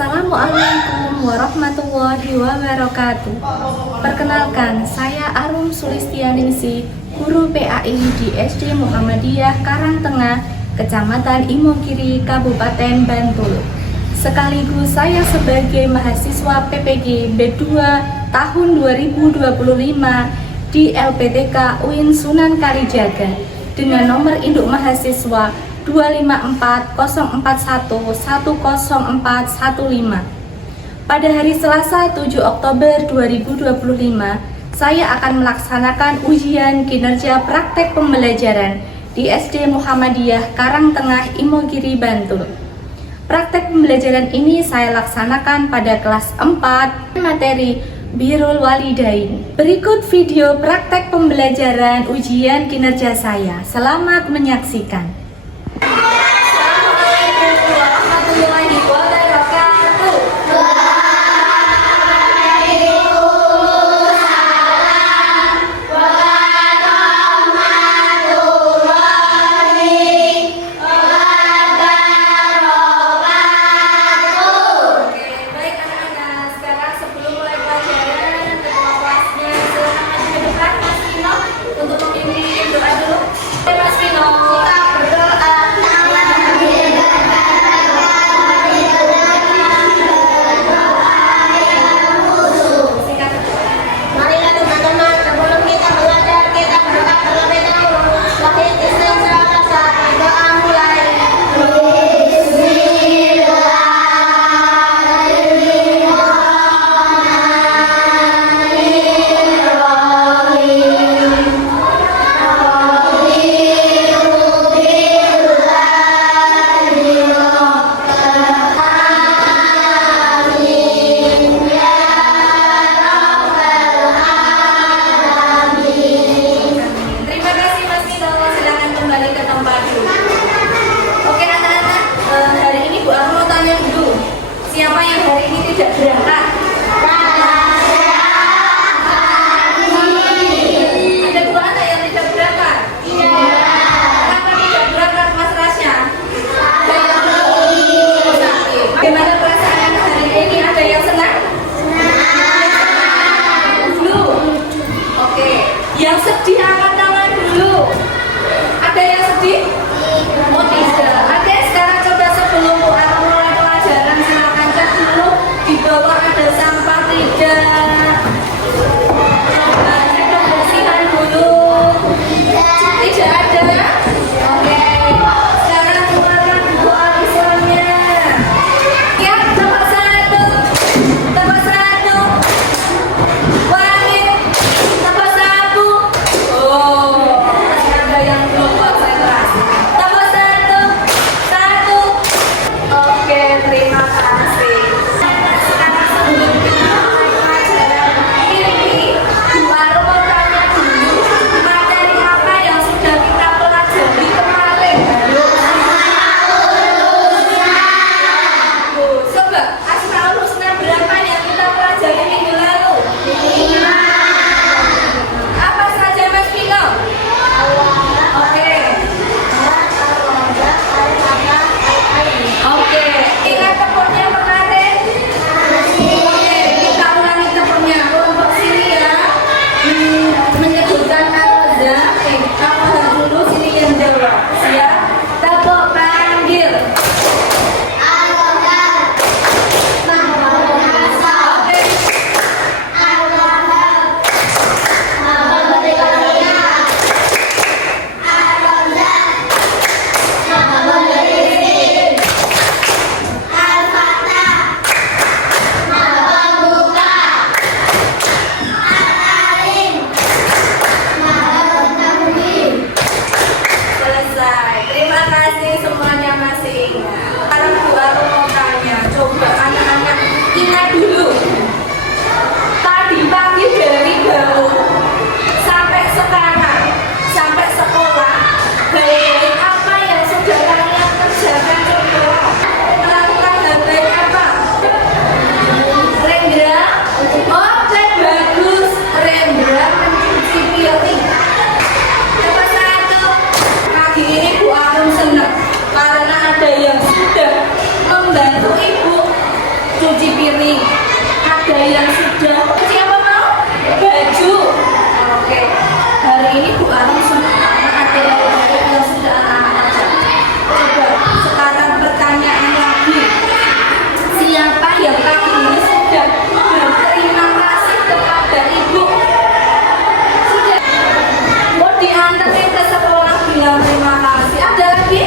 Assalamualaikum warahmatullahi wabarakatuh. Perkenalkan, saya Arum Sulistianingsih, guru PAI di SD Muhammadiyah Karangtengah, Kecamatan Imogiri, Kabupaten Bantul. Sekaligus saya sebagai mahasiswa PPG B2 tahun 2025 di LPTK UIN Sunan Kalijaga dengan nomor induk mahasiswa 25404110415. Pada hari Selasa 7 Oktober 2025, saya akan melaksanakan ujian kinerja praktek pembelajaran di SD Muhammadiyah Karangtengah Imogiri, Bantul. Praktek pembelajaran ini saya laksanakan pada kelas 4 materi Birrul Walidain. Berikut video praktek pembelajaran ujian kinerja saya. Selamat menyaksikan. Assalamualaikum warahmatullahi wabarakatuh. Untuk memimpin doa dulu. Mas Vino, kita berdoa. yang sudah siapa mau baju. Oke, hari ini Bu Arum sudah ada yang sudah anak-anak aja. Coba sekarang pertanyaan lagi, siapa yang kali ini sudah berterima kasih kepada ibu? Sudah mau diantarin ke sekolah bilang terima kasih. Ada lagi?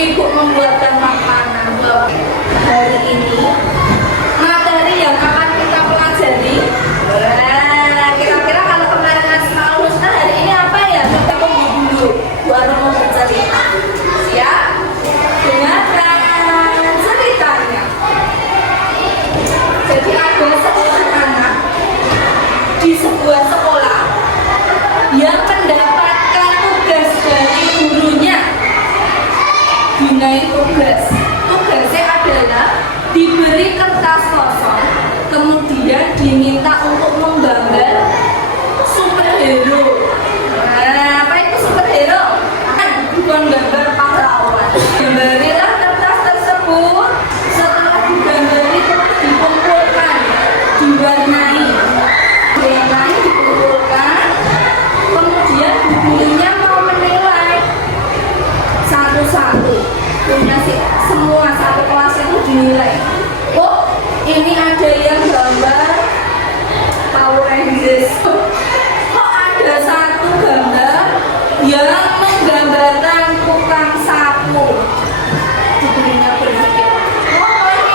Ibu membuatkan makanan buat hari ini. Materi yang akan kita pelajari, kira-kira kalau kemarin Asma Husna, hari ini apa ya? Kita tunggu dulu. Bu Arum mau bercerita. Siap? Dengarkan ceritanya. Jadi ada seorang anak di sebuah sekolah yang mendapatkan tugas dari gurunya. Dinaik tugasnya adalah diberi kertas kosong, kemudian diminta untuk menggambar superhero. Nah, apa itu superhero? Kan bukan gambar pahlawan. Gambarilah kertas tersebut. Setelah digambari terus dikumpulkan, diwarnai, dikumpulkan. Kemudian gurunya mau menilai satu-satu. Punya semua satu kelas itu dinilai. Oh, ini ada yang gambar Power Rangers. Kok ada satu gambar yang menggambarkan tukang sapu? Gurunya berpikir, oh ini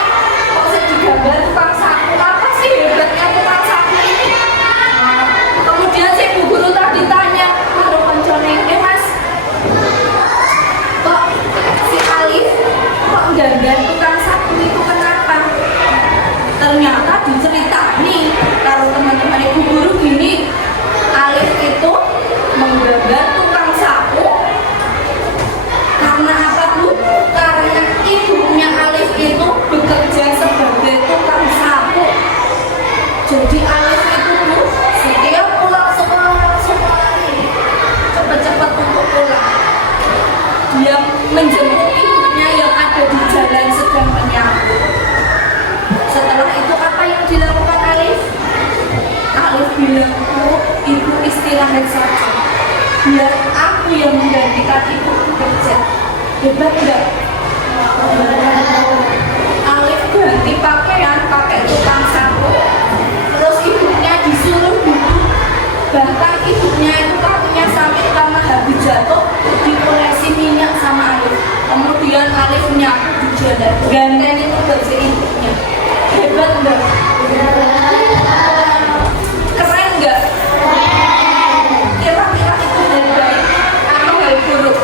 kok saya digambar tukang sapu? Apa sih hebatnya tukang sapu ini? Kemudian si bu guru tadi tanya, kalau penconeng, mas, kok si Alif kok gambar tukang sapu itu kenapa? Ternyata diceritani kalau teman-teman ibu guru gini, Alif itu menggambar tukang sapu karena apa Bu? Karena ibunya Alif itu bekerja sebagai tukang sapu. Jadi Alif itu Bu, setiap pulang sekolah ini cepat-cepat untuk pulang, dia menjemput ibunya yang ada di jalan sedang menyambut. Setelah itu apa yang dilakukan Alif? Alif bilang, oh, ibu istirahat saja, biar aku yang menggantikan ibu bekerja. Hebat enggak? Alif ganti pakaian pakai tukang sapu, terus ibunya disuruh duduk. Bahkan ibunya itu kakinya sampai karena habis jatuh dipolesi minyak sama Alif. Kemudian Alif nyapu di jalan, ganteng itu bersih ibunya. Hebat enggak? Keren enggak? Kira-kira itu hal baik atau hal buruk?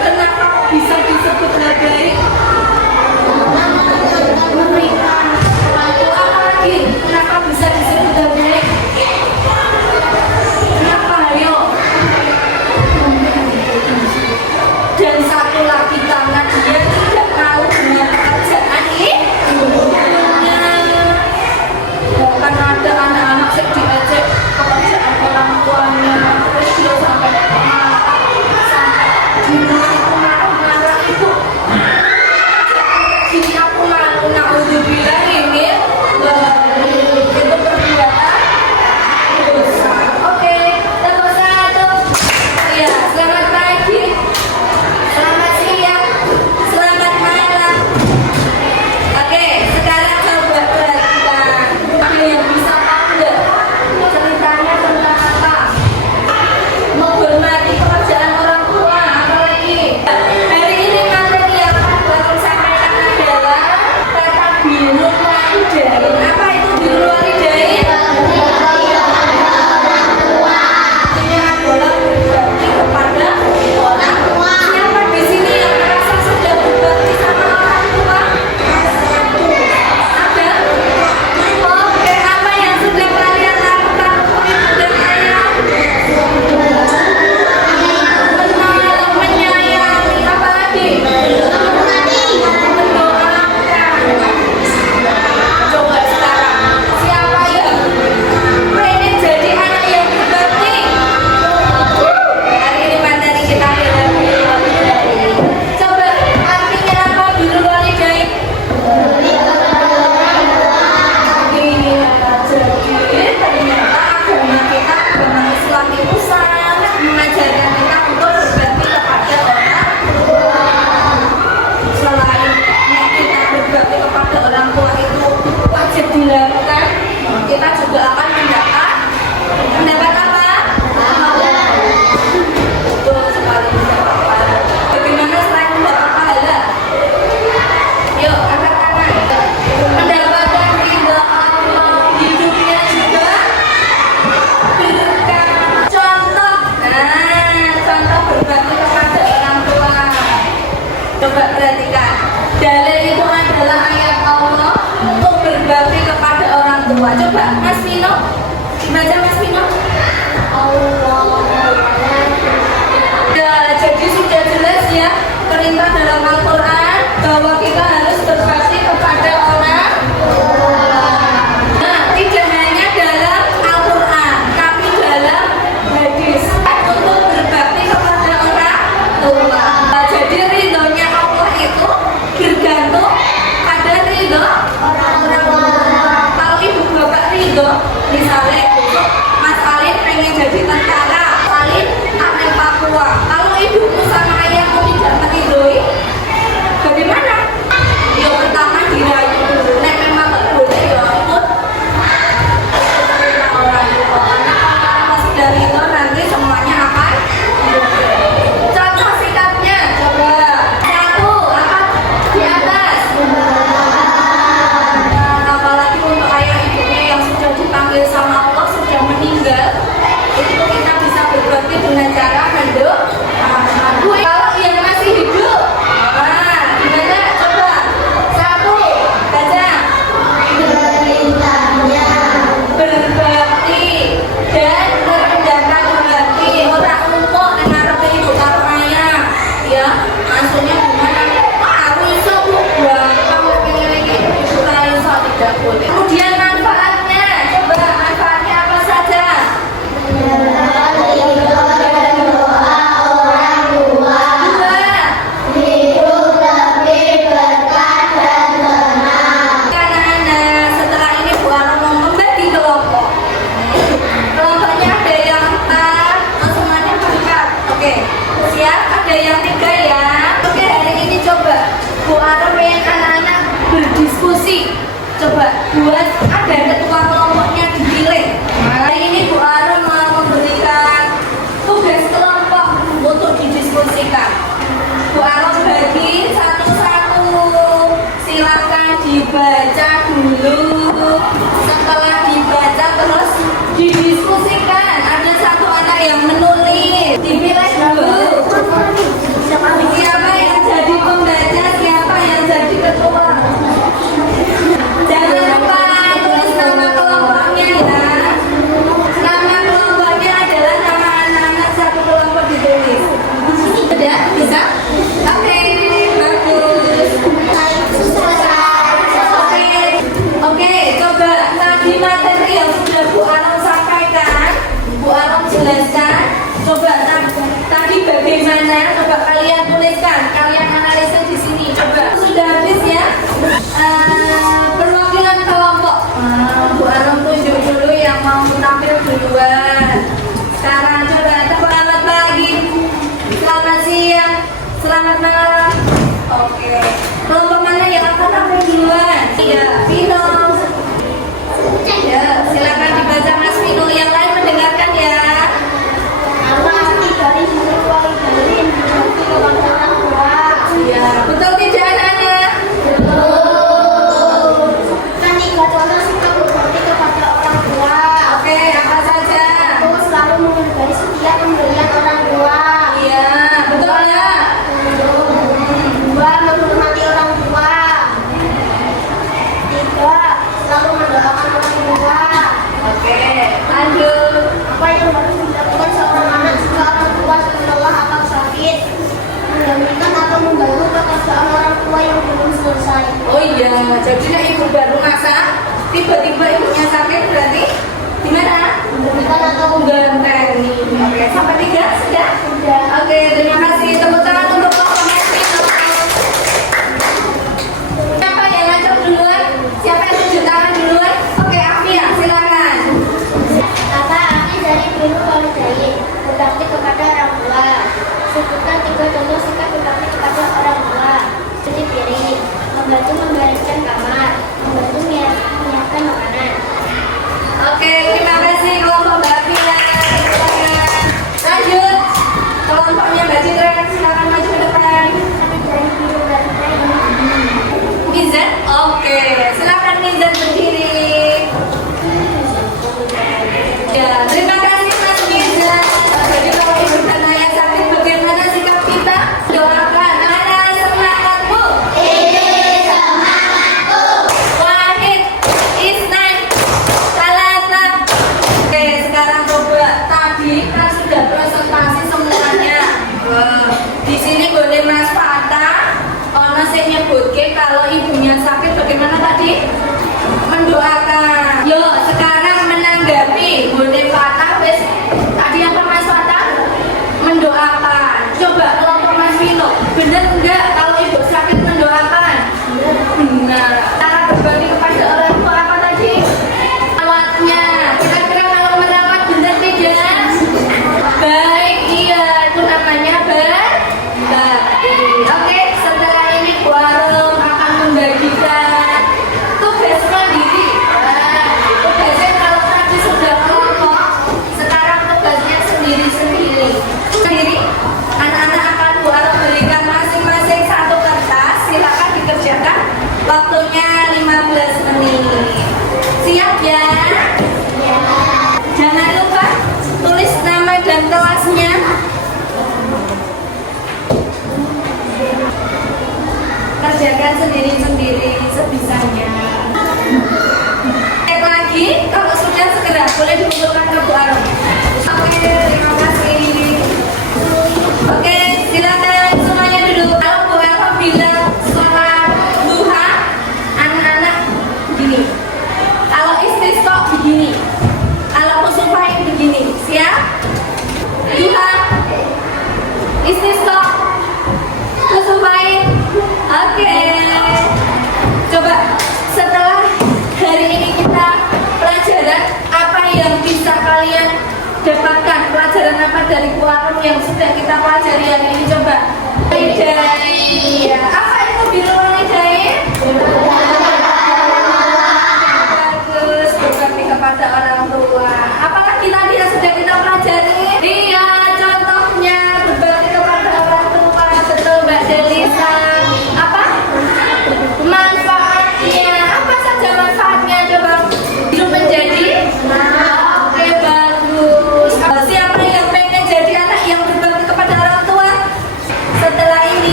Kenapa bisa disebut hal baik? Apa lagi? Kenapa bisa disebut hal baik? Kenapa? Ayo. Dan satu lagi karena dia tidak tahu dengan pekerjaan ini. Coba perhatikan. Dalil itu adalah ayat Allah untuk berbakti kepada orang tua. Coba Mas Vino, baca Mas Vino. Ya, jadi sudah jelas ya perintah dalam Al-Quran bahwa kita harus berbakti kepada orang tua. Nah, tidak hanya dalam Al-Quran, tapi dalam hadis untuk berbakti kepada orang tua. Nah, jadi ridhonya Allah itu bergantung pada ridho orang tua. Kalau ibu bapak ridho, misalnya Mas Alin pengen jadi tentara, Alin atlet Papua. Kalau ibumu sama ayahmu tidak meridhoi, bagaimana? Ya pertama dirayu dulu. Nek memang nggak boleh ya ikut orang tua. Karena kalau sudah ridho nanti semuanya akan contoh sikapnya. Coba satu apa di atas. Apalagi untuk ayah ibunya yang sudah dipanggil sama Allah sudah meninggal, itu kita bisa berbakti dengan cara mendoakan. Kalau yang masih hidup, gimana? Coba satu, baca. Berbakti dan merendahkan hati orang umum dengan ibu karo ayah. Ya, maksudnya gimana? Bisa bu, gampang lagi itu tidak boleh. Kemudian manfaatnya, coba manfaatnya apa saja? Anak-anak, setelah ini Bu Arum mau membagi kelompok. Kelompoknya ada yang 4, semuanya berangkat. Oke, siap? Ada yang 3 ya. Oke, hari ini coba Bu Arum pengen anak-anak berdiskusi. Coba buat ada ketua kelompoknya dipilih. Hari ini Bu Arum mau memberikan tugas kelompok untuk didiskusikan. Bu Arum bagi satu-satu. Silakan dibaca dulu. Setelah dibaca terus didiskusikan. Ada satu anak yang menulis. Dipilih dulu. Siapa yang jadi pembaca, siapa yang jadi ketua. Jangan lupa tulis nama kelompoknya ya. Nama kelompoknya adalah nama anak-anak satu kelompok ditulis. Sudah? Bisa? Oke, bagus. Oke, coba tadi materi yang sudah Bu Arum sampaikan, Bu Arum jelaskan. Coba tadi bagaimana? Coba kalian tuliskan, kalian analisa di sini. Coba sudah habis ya. Perwakilan kelompok. Bu Arum tunjuk dulu yang mau tampil duluan. Sekarang coba selamat pagi, selamat siang, selamat malam. Oke, kelompok mana yang akan tampil duluan? Ya, Vino. Ya, silakan dibaca Mas Vino. Yang lain mendengarkan ya. Ya, betul tidak anak-anak? Oke, apa saja? Selalu menghargai setiap pemberian orang tua. Iya, betul ya. 2. Menghormati orang tua. 3. Selalu mendoakan orang tua. Oke, lanjut. Apa yang harus dilakukan seorang anak jika orang tua lelah atau sakit? Mendampingkan atau membantu pekerjaan orang tua yang belum selesai. Oh iya, jadi nek ibu baru masak, tiba-tiba ibunya sakit berarti gimana? Mendampingkan atau Mengganteni. Oke, sampai 3 sudah? Sudah. Oke, terima kasih. Tepuk tangan untuk kelompok Mas Vino. Siapa yang ngajak duluan? Siapa yang tunjuk tangan duluan? Oke, Afia, silakan. Kata arti dari biru walidain, berbakti kepada orang tua. Sebutkan 3 contoh sikap berbakti kepada orang tua. Cuci piring, membantu membereskan kamar, membantu menyiapkan makanan. Oke, terima kasih kelompok Mbak Afia. nyebutke kalau ibunya sakit bagaimana tadi? Mendoakan. Yo, sekarang menanggapi Bunda Fatah wis tadi apa Mas Fatah? Mendoakan. Coba kelompok Mas Vino, benar enggak kalau ibu sakit mendoakan? Benar. Cara berbakti kepada orang tua apa tadi? Merawatnya. Kira-kira kalau merawat benar tidak? Baik, iya, itu namanya berbakti. Oke, setelah ini Bu Arum akan membagikan tugas mandiri. Tugasnya kalau tadi sudah kelompok, sekarang tugasnya sendiri-sendiri. Sendiri, anak-anak akan Bu Arum berikan masing-masing satu kertas. Silakan dikerjakan. Waktunya 15 menit. Siap ya? Ya. Jangan lupa tulis nama dan kelasnya. Kerjakan sendiri-sendiri sebisanya. Cek lagi, kalau sudah segera boleh dimunculkan ke Bu Arum. Oke, terima kasih. Oke, silakan semuanya duduk. Kalau Bu Arum bilang sholat duha, anak-anak begini. Kalau istisqa begini. Kalau musufain begini. Siap? Duha, istisqa, musufain. Oke. Coba setelah hari ini kita pelajaran apa yang bisa kalian dapatkan, pelajaran apa dari Bu Arum yang sudah kita pelajari hari ini, coba. Iya.